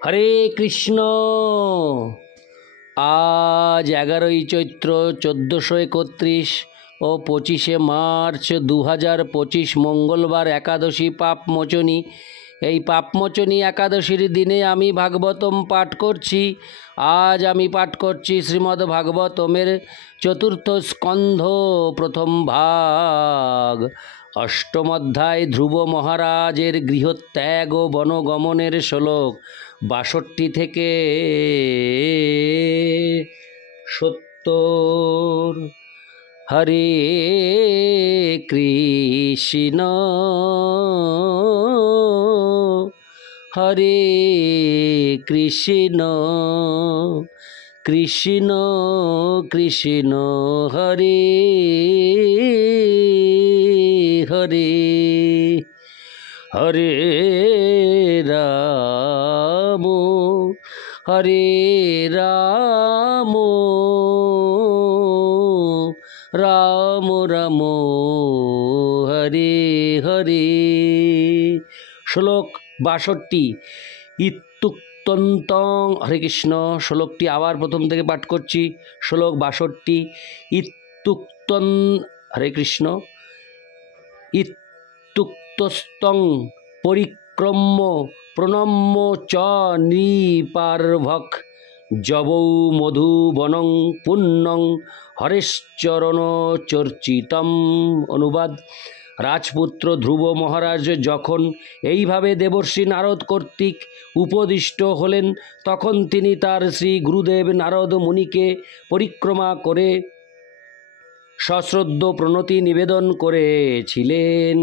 হরে কৃষ্ণ। আজ 11ই চৈত্র 1431 ও 25শে মার্চ 2025 মঙ্গলবার একাদশী পাপমোচনী। এই পাপমোচনী একাদশীর দিনে আমি ভাগবতম পাঠ করছি। আজ আমি পাঠ করছি শ্রীমদ্ ভাগবতমের চতুর্থ স্কন্ধ প্রথম ভাগ, অষ্টম অধ্যায়, ধ্রুব মহারাজের গৃহত্যাগ ও বনগমনের শ্লোক 62 থেকে 70। হরে কৃষ্ণ হরে কৃষ্ণ কৃষ্ণ কৃষ্ণ হরে হরে, হরে রাম হরে রাম রাম রাম হরে হরে। শ্লোক 62। ইত্যুক্তন্তং, হরে কৃষ্ণ। শ্লোকটি আবার প্রথম থেকে পাঠ করছি। শ্লোক 62। ইত্যুক্তং, হরে কৃষ্ণ। ইত্যুক্তস্তং পরিক্রম্য প্রণম্য চ নৃপার্ভক যবৌ মধুবনং পুণ্যং হরেশ্চরণ চর্চিতম। অনুবাদ: রাজপুত্র ধ্রুব মহারাজ যখন এইভাবে দেবর্ষি নারদ কর্তৃক উপদিষ্ট হলেন, তখন তিনি তার শ্রী গুরুদেব নারদ মুনিকে পরিক্রমা করে সশ্রদ্ধ প্রণতি নিবেদন করেছিলেন।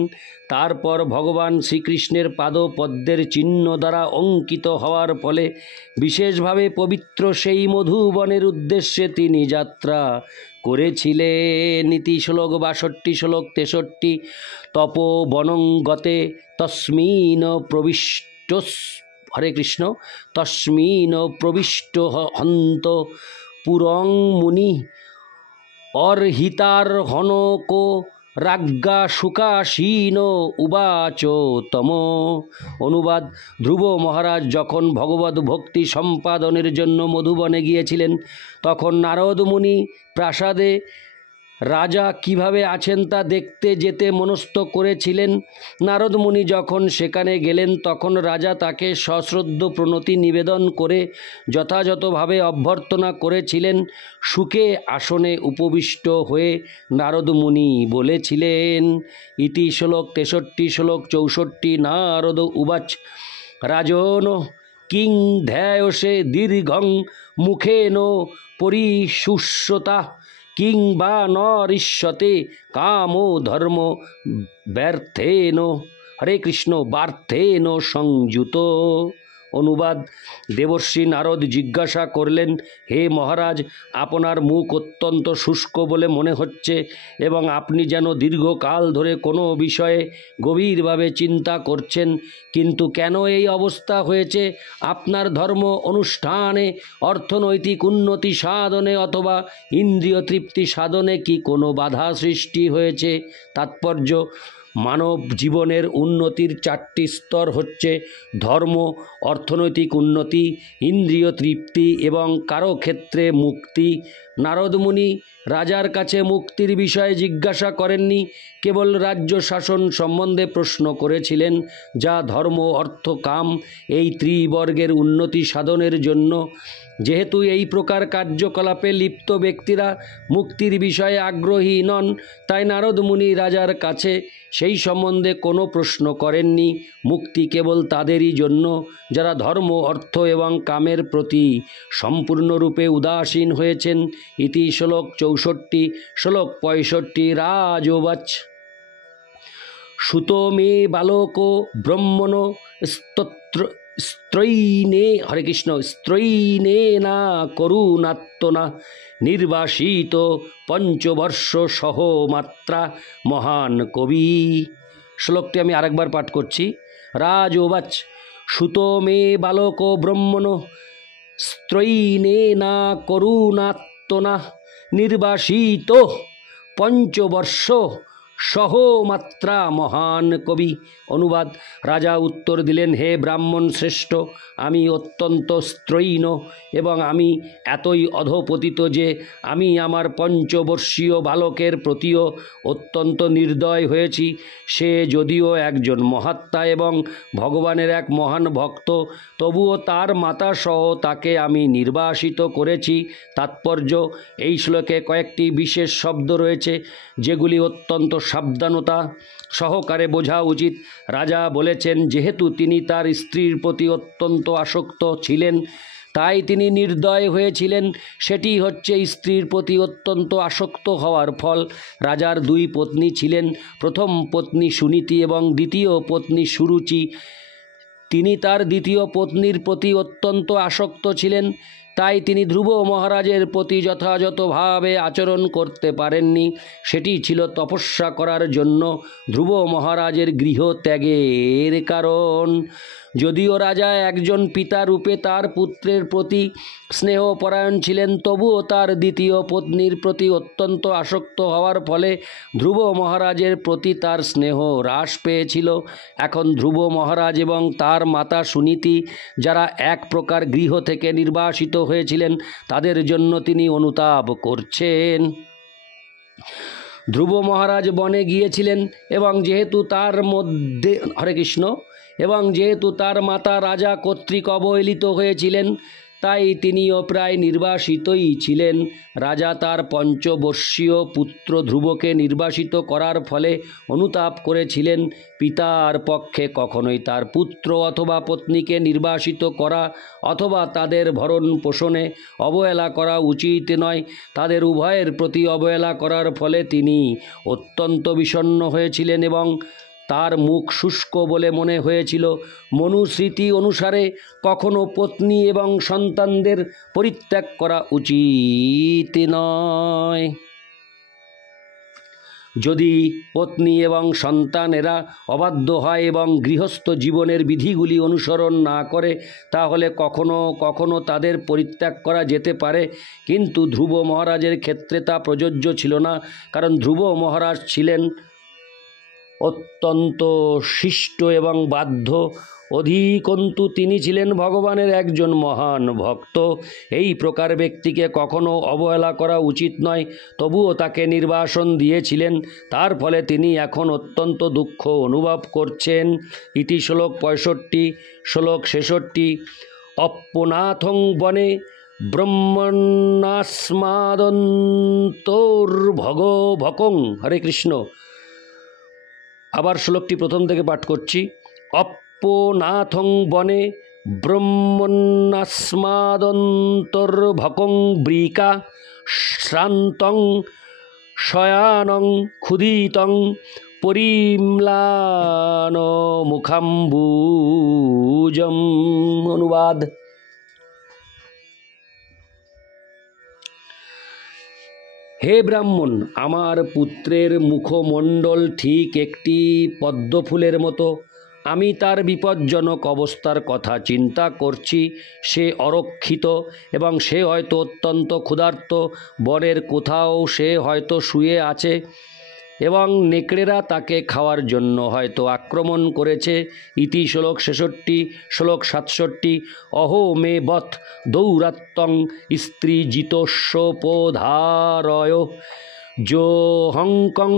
তারপর ভগবান শ্রীকৃষ্ণের পাদপদ্মের চিহ্ন দ্বারা অঙ্কিত হওয়ার ফলে বিশেষভাবে পবিত্র সেই মধুবনের উদ্দেশ্যে তিনি যাত্রা করেছিলেন। নীতি শ্লোক 62। শ্লোক 63। তপোবনং গতে তস্মিন প্রবিষ্ট, হরে কৃষ্ণ। তস্মিন প্রবিষ্ট হন্ত পুরং মুনি অর্হিতার হনকো রাজ্ঞা সুকাসীন উবাচ তম। অনুবাদ: ধ্রুব মহারাজ যখন ভগবত ভক্তি সম্পাদনের জন্য মধুবনে গিয়েছিলেন, তখন নারদ মুনি প্রাসাদে রাজা কিভাবে আছেন তা দেখতে যেতে মনস্থ করেছিলেন। নারদ মুনি যখন সেখানে গেলেন, তখন রাজা তাকে সশ্রদ্ধ প্রণতি নিবেদন করে যথাযথভাবে অভ্যর্থনা করেছিলেন। সুখে আসনে উপবিষ্ট হয়ে নারদ মুনি বলেছিলেন। ইতি শ্লোক 63। শ্লোক 64। নারদ উবাচ রাজন কিং ধ্যায়সে দীর্ঘং মুখেন পরিশুষ্যতা কিং বা নরিষ্যতে কামো ধর্ম ব্যর্থেন, হরে কৃষ্ণ, ব্যর্থেন সংযুত। অনুবাদ: দেবর্ষি নারদ জিজ্ঞাসা করলেন, হে মহারাজ, আপনার মুখ অত্যন্ত শুষ্ক বলে মনে হচ্ছে এবং আপনি যেন দীর্ঘকাল ধরে কোনো বিষয়ে গভীরভাবে চিন্তা করছেন। কিন্তু কেন এই অবস্থা হয়েছে? আপনার ধর্ম অনুষ্ঠানে, অর্থনৈতিক উন্নতি সাধনে অথবা ইন্দ্রিয় তৃপ্তি সাধনে কি কোনো বাধা সৃষ্টি হয়েছে? তাৎপর্য: মানব জীবনের উন্নতির 4টি স্তর হচ্ছে ধর্ম, অর্থনৈতিক উন্নতি, ইন্দ্রিয় তৃপ্তি এবং কারো ক্ষেত্রে মুক্তি। নারদ মুনি রাজার কাছে মুক্তির বিষয়ে জিজ্ঞাসা করেননি, কেবল রাজ্য শাসন সম্বন্ধে প্রশ্ন করেছিলেন, যা ধর্ম, অর্থ, কাম এই ত্রিবর্গের উন্নতি সাধনের জন্য। যেহেতু এই প্রকার কার্যকলাপে লিপ্ত ব্যক্তিরা মুক্তির বিষয়ে আগ্রহী নন, তাই নারদ মুনি রাজার কাছে সেই সম্বন্ধে কোনো প্রশ্ন করেননি। মুক্তি কেবল তাদেরই জন্য যারা ধর্ম, অর্থ এবং কামের প্রতি সম্পূর্ণরূপে উদাসীন হয়েছেন। ইতি শ্লোক 64। শ্লোক 65। রাজোবাচ সুতো মে বালক ব্রহ্মণ স্ত্রৈনে, হরে কৃষ্ণ, স্ত্রৈনে না করুণাত্মনা নির্বাসিত পঞ্চবর্ষ সহ মাত্রা মহান কবি। শ্লোকটি আমি আরেকবার পাঠ করছি। রাজোবাচ সুতো মে বালক ব্রহ্মণ স্ত্রৈনে না করুণাত্মনা নির্বাসিত পঞ্চবর্ষ সহমাত্রা মহান কবি। অনুবাদ: রাজা উত্তর দিলেন, হে ব্রাহ্মণ শ্রেষ্ঠ, আমি অত্যন্ত স্ত্রৈণ এবং আমি এতই অধপতিত যে আমি আমার পঞ্চবর্ষীয় বালকের প্রতিও অত্যন্ত নির্দয় হয়েছি। সে যদিও একজন মহাত্মা এবং ভগবানের এক মহান ভক্ত, তবুও তার মাতাসহ তাকে আমি নির্বাসিত করেছি। তাৎপর্য: এই শ্লোকে কয়েকটি বিশেষ শব্দ রয়েছে যেগুলি অত্যন্ত সাবধানতা সহকারে বোঝা উচিত। রাজা বলেছেন, যেহেতু তিনি তার স্ত্রীর প্রতি অত্যন্ত আসক্ত ছিলেন তাই তিনি নির্দয় হয়েছিলেন। সেটি হচ্ছে স্ত্রীর প্রতি অত্যন্ত আসক্ত হওয়ার ফল। রাজার দুই পত্নী ছিলেন, প্রথম পত্নী সুনীতি এবং দ্বিতীয় পত্নী সুরুচি। তিনি তার দ্বিতীয় পত্নীর প্রতি অত্যন্ত আসক্ত ছিলেন, তাই তিনি ধ্রুব মহারাজের প্রতি যথাযথভাবে আচরণ করতে পারেননি। সেটি ছিল তপস্যা করার জন্য ধ্রুব মহারাজের গৃহত্যাগের কারণ। যদিও রাজা একজন পিতা রূপে তার পুত্রের প্রতি স্নেহপরায়ণ ছিলেন, তবুও তার দ্বিতীয় পত্নীর প্রতি অত্যন্ত আসক্ত হওয়ার ফলে ধ্রুব মহারাজের প্রতি তার স্নেহ হ্রাস পেয়েছিল। এখন ধ্রুব মহারাজ এবং তার মাতা সুনীতি, যারা এক প্রকার গৃহ থেকে নির্বাসিত হয়েছিলেন, তাদের জন্য তিনি অনুতাপ করছেন। ধ্রুব মহারাজ বনে গিয়েছিলেন এবং যেহেতু তার মধ্যে হরে কৃষ্ণ এবং যেহেতু তার মাতা রাজা কর্তৃক অবহেলিত হয়েছিলেন, তাই তিনিও প্রায় নির্বাসিতই ছিলেন। রাজা তার পঞ্চবর্ষীয় পুত্র ধ্রুবকে নির্বাসিত করার ফলে অনুতাপ করেছিলেন। পিতার পক্ষে কখনোই তার পুত্র অথবা পত্নীকে নির্বাসিত করা অথবা তাদের ভরণ পোষণে অবহেলা করা উচিত নয়। তাদের উভয়ের প্রতি অবহেলা করার ফলে তিনি অত্যন্ত বিষণ্ণ হয়েছিলেন এবং তার মুখ শুষ্ক বলে মনে হয়েছিল। মনুস্মৃতি অনুসারে কখনো পত্নী এবং সন্তানদের পরিত্যাগ করা উচিত নয়। যদি পত্নী এবং সন্তানেরা অবাধ্য হয় এবং গৃহস্থ জীবনের বিধিগুলি অনুসরণ না করে, তাহলে কখনো কখনো তাদের পরিত্যাগ করা যেতে পারে। কিন্তু ধ্রুব মহারাজের ক্ষেত্রে তা প্রযোজ্য ছিল না, কারণ ধ্রুব মহারাজ ছিলেন অত্যন্ত শিষ্ট এবং বাধ্য। অধিকন্তু তিনি ছিলেন ভগবানের একজন মহান ভক্ত। এই প্রকার ব্যক্তিকে কখনো অবহেলা করা উচিত নয়। তবুও তাকে নির্বাসন দিয়েছিলেন, তার ফলে তিনি এখন অত্যন্ত দুঃখ অনুভব করছেন। ইতি শ্লোক 65। শ্লোক 66। অপ্পনাথং বনে ব্রহ্মণ্যাস্মাদন্তর্ভগভকং। হরে কৃষ্ণ। আবার শ্লোকটি প্রথম থেকে পাঠ করছি। অপ্পনাথং বনে ব্রহ্মণ্যাস্মাদন্তর্ভকং বৃকা শ্রান্তং শয়ানং ক্ষুধিতং পরিম্লান মুখাম্বুজম। অনুবাদ: হে ব্রাহ্মণ, আমার পুত্রের মুখমণ্ডল ঠিক একটি পদ্মফুলের মতো। আমি তার বিপজ্জনক অবস্থার কথা চিন্তা করছি। সে অরক্ষিত এবং সে হয়তো অত্যন্ত ক্ষুধার্ত। বনের কোথাও সে হয়তো শুয়ে আছে এবং নেকড়েরা তাকে খাওয়ার জন্য হয়তো আক্রমণ করেছে। ইতি শ্লোক 66। শ্লোক 67। অহো মে বৎ দৌরাত্তং স্ত্রীজিতস্যোপধারয় জোহংকং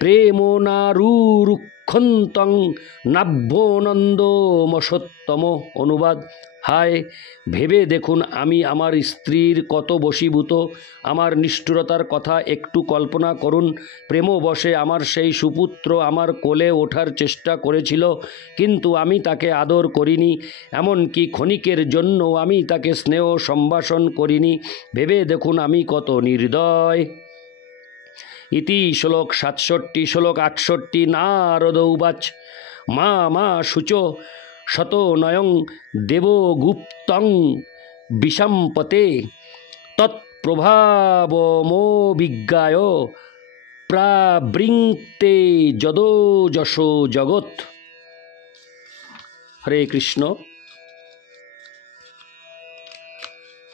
প্রেমনারুরুক্ষন্তং নাভ্যোনন্দমসত্তম। অনুবাদ: হায়, ভেবে দেখুন আমি আমার স্ত্রীর কত বশীভূত। আমার নিষ্ঠুরতার কথা একটু কল্পনা করুন। প্রেমবশে আমার সেই সুপুত্র আমার কোলে ওঠার চেষ্টা করেছিল, কিন্তু আমি তাকে আদর করিনি, এমনকি ক্ষণিকের জন্য আমি তাকে স্নেহ সম্ভাষণ করিনি। ভেবে দেখুন আমি কত নির্দয়। ইতি শ্লোক 67। শ্লোক 68। নারদ উবাচ মা মা শুচো শতনয়ং দেবগুপ্তং বিসম্পতে তৎপ্রভাবমোবিজ্ঞায় প্রাবৃঙ্ক্তে যদোযশো জগৎ। হরে কৃষ্ণ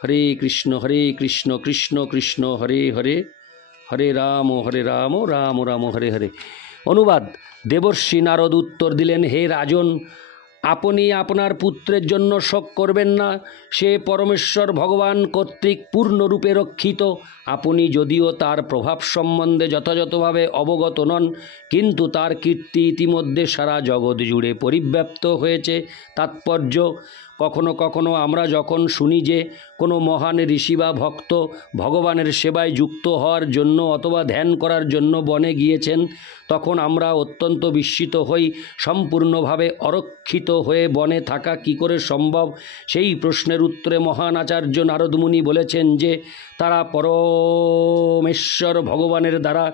হরে কৃষ্ণ হরে কৃষ্ণ কৃষ্ণ কৃষ্ণ হরে হরে, হরে রাম রাম রাম হরে হরে। অনুবাদ: দেবর্ষি নারদ উত্তর দিলেন, হে রাজন, আপনি আপনার পুত্রের জন্য শোক করবেন না। সে পরমেশ্বর ভগবান কর্তৃক পূর্ণরূপে রক্ষিত। আপনি যদিও তার প্রভাব সম্বন্ধে যথাযথভাবে অবগত নন, কিন্তু তার কীর্তি ইতিমধ্যে সারা জগৎ জুড়ে পরিব্যাপ্ত হয়েছে। তাৎপর্য: কখনো কখনো আমরা যখন শুনি যে কোনো মহান ঋষি বা ভক্ত ভগবানের সেবায় যুক্ত হওয়ার জন্য অথবা ধ্যান করার জন্য বনে গিয়েছেন, তখন আমরা অত্যন্ত বিস্মিত হই। সম্পূর্ণভাবে অরক্ষিত হয়ে বনে থাকা কী করে সম্ভব? সেই প্রশ্নের উত্তরে মহান আচার্য নারদমুনি বলেছেন যে তারা পরমেশ্বর ভগবানের দ্বারা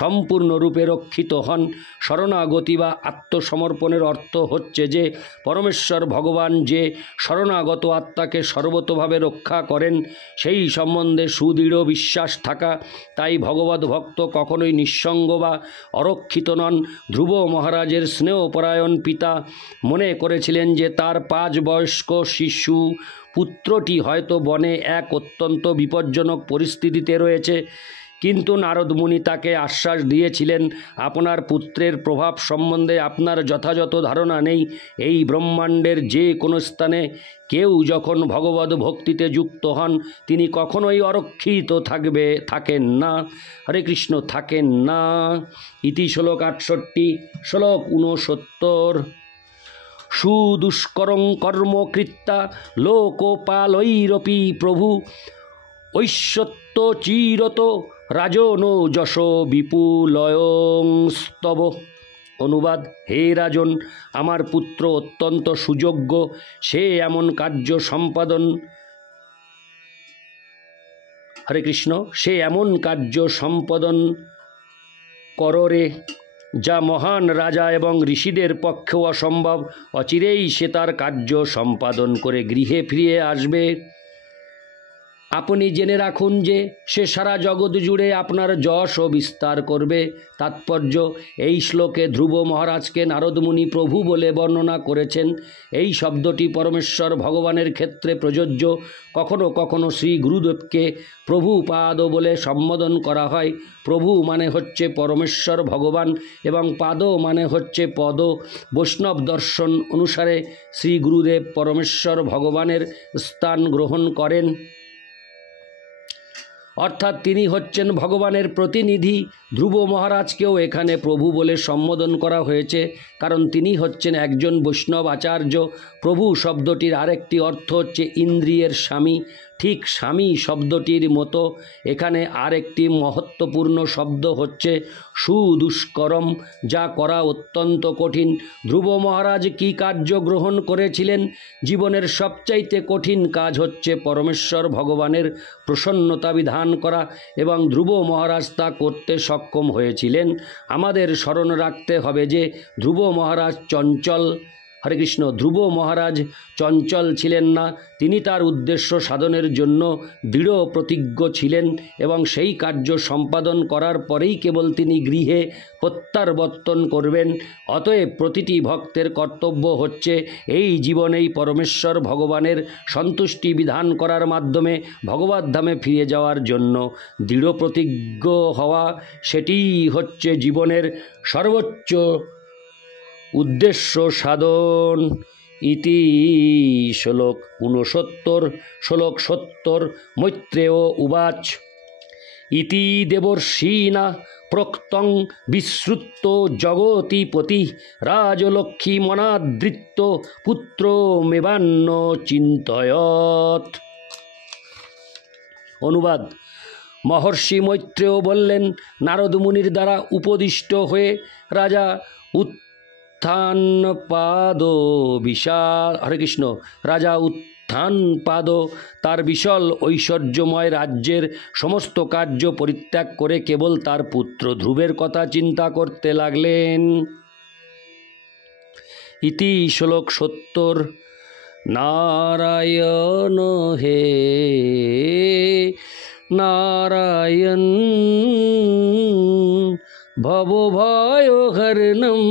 সম্পূর্ণরূপে রক্ষিত হন। শরণাগতি বা আত্মসমর্পণের অর্থ হচ্ছে যে পরমেশ্বর ভগবান যে শরণাগত আত্মাকে সর্বতোভাবে রক্ষা করেন সেই সম্বন্ধে সুদৃঢ় বিশ্বাস থাকা। তাই ভগবত ভক্ত কখনোই নিঃসঙ্গ বা অরক্ষিত নন। ধ্রুব মহারাজের স্নেহপরায়ণ পিতা মনে করেছিলেন যে তার 5 বয়স্ক শিশু পুত্রটি হয়তো বনে এক অত্যন্ত বিপজ্জনক পরিস্থিতিতে রয়েছে, কিন্তু নারদ মুনি তাকে আশ্বাস দিয়েছিলেন, আপনার পুত্রের প্রভাব সম্বন্ধে আপনার যথাযথ ধারণা নেই। এই ব্রহ্মাণ্ডের যে কোনো স্থানে কেউ যখন ভগবত ভক্তিতে যুক্ত হন তিনি কখনোই অরক্ষিত থাকেন না। হরে কৃষ্ণ, থাকেন না। ইতি শ্লোক 68। শ্লোক 69। সুদুষ্করং কর্ম কৃত্তা লোকপালৈরপি প্রভু ঐশ্বত্য চিরত রাজনো যশ বিপুলয়ংস্তব। অনুবাদ: হে রাজন, আমার পুত্র অত্যন্ত সুযোগ্য। সে এমন কার্য সম্পাদন হরে কৃষ্ণ সে এমন কার্য সম্পাদন করে যা মহান রাজা এবং ঋষিদের পক্ষেও অসম্ভব। অচিরেই সে তার কার্য সম্পাদন করে গৃহে ফিরে আসবে। আপনি জেনে রাখুন যে সে সারা জগৎ জুড়ে আপনার যশও বিস্তার করবে। তাৎপর্য: এই শ্লোকে ধ্রুব মহারাজকে নারদমুনি প্রভু বলে বর্ণনা করেছেন। এই শব্দটি পরমেশ্বর ভগবানের ক্ষেত্রে প্রযোজ্য। কখনো কখনো শ্রী গুরুদেবকে প্রভুপাদ বলে সম্বোধন করা হয়। প্রভু মানে হচ্ছে পরমেশ্বর ভগবান এবং পাদ মানে হচ্ছে পদ। বৈষ্ণব দর্শন অনুসারে শ্রী গুরুদেব পরমেশ্বর ভগবানের স্থান গ্রহণ করেন, অর্থাৎ তিনি হচ্ছেন ভগবানের প্রতিনিধি। ধ্রুব মহারাজকেও এখানে প্রভু বলে সম্বোধন করা হয়েছে, কারণ তিনি হচ্ছেন একজন বৈষ্ণব আচার্য। প্রভু শব্দটির আরেকটি অর্থ হচ্ছে ইন্দ্রিয়ের স্বামী। ঠিক স্বামী শব্দটির মতো এখানে আরেকটি মহত্বপূর্ণ শব্দ হচ্ছে সুদুষ্করম, যা করা অত্যন্ত কঠিন। ধ্রুব মহারাজ কী কার্য গ্রহণ করেছিলেন? জীবনের সবচাইতে কঠিন কাজ হচ্ছে পরমেশ্বর ভগবানের প্রসন্নতা বিধান করা, এবং ধ্রুব মহারাজ তা করতে সক্ষম হয়েছিলেন। আমাদের স্মরণ রাখতে হবে যে ধ্রুব মহারাজ চঞ্চল হরে কৃষ্ণ ধ্রুব মহারাজ চঞ্চল ছিলেন না। তিনি তার উদ্দেশ্য সাধনের জন্য দৃঢ় প্রতিজ্ঞ ছিলেন এবং সেই কার্য সম্পাদন করার পরেই কেবল তিনি গৃহে প্রত্যাবর্তন করবেন। অতএব প্রতিটি ভক্তের কর্তব্য হচ্ছে এই জীবনেই পরমেশ্বর ভগবানের সন্তুষ্টি বিধান করার মাধ্যমে ভগবদ্ধামে ফিরে যাওয়ার জন্য দৃঢ় প্রতিজ্ঞ হওয়া। সেটিই হচ্ছে জীবনের সর্বোচ্চ উদ্দেশ্য সাধন। ইতি শ্লোক 69। শ্লোক 70। মৈত্রেয় উবাচ ইতি দেবর্ষিণা প্রক্তং বিশ্রুত জগতিপতি রাজলক্ষ্মী মনাদৃত্য পুত্র মেবান্ন চিন্তয়ত। অনুবাদ: মহর্ষি মৈত্রেয় বললেন, নারদ মুনির দ্বারা উপদিষ্ট হয়ে রাজা উত্থানপাদ হরে কৃষ্ণ রাজা উত্থানপাদ তার বিশাল ঐশ্বর্যময় রাজ্যের সমস্ত কার্য পরিত্যাগ করে কেবল তার পুত্র ধ্রুবের কথা চিন্তা করতে লাগলেন। ইতি শ্লোক 70। নারায়ণ হে নারায়ণ ভবভয়হরণম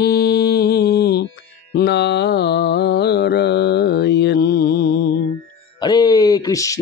নারায়ণ। হরে কৃষ্ণ।